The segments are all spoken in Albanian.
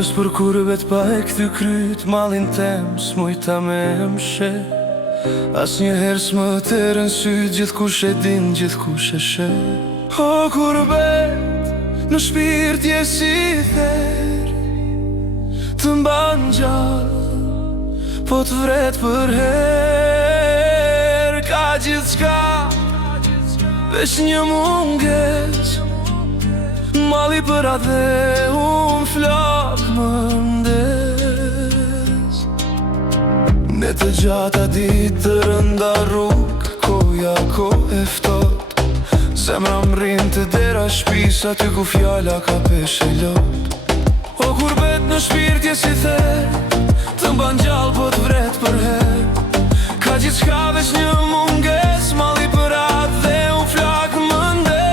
Rrugës për kurbet pa e këty kryt, mallin tem s'mujta me mshe. Asnjëherë s'më terën syt, gjithkush e din, gjithkush e she. O kurbet, në shpirt je si ther, të mban gjallë, po të vret për her. Ka gjithçka, veç një munges, malli për atë dhe unë flak më ndes. Ne të gjata ditë të rënda rrug, koja ko e ftot. Zemra m'rin të dera shpis, aty ku fjalla ka peshe lot. O kurbet, në shpirt je si ther, të mban gjallë po të vret për her. Ka gjithçka veç një munges, malli për atë dhe unë flak më ndes.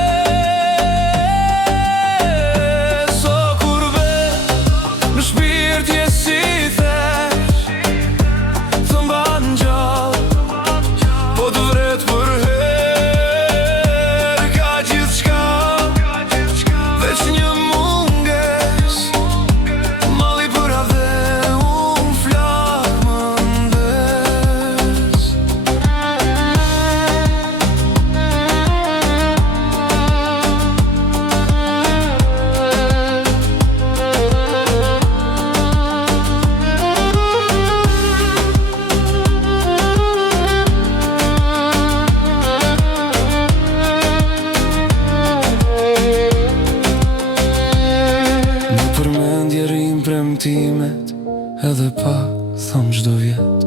Edhe pa thom çdo vjet,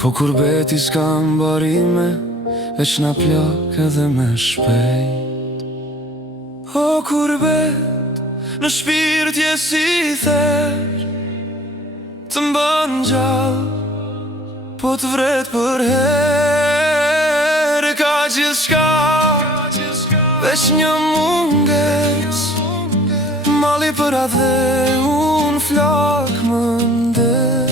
po kurbeti s'ka mbarime, veç na plak edhe me shpejt. O kurbet, në shpirt je si ther, të mban gjallë, po të vret për her. Ka gjithçka, veç një munges, malli për atë dhe unë flak më ndes.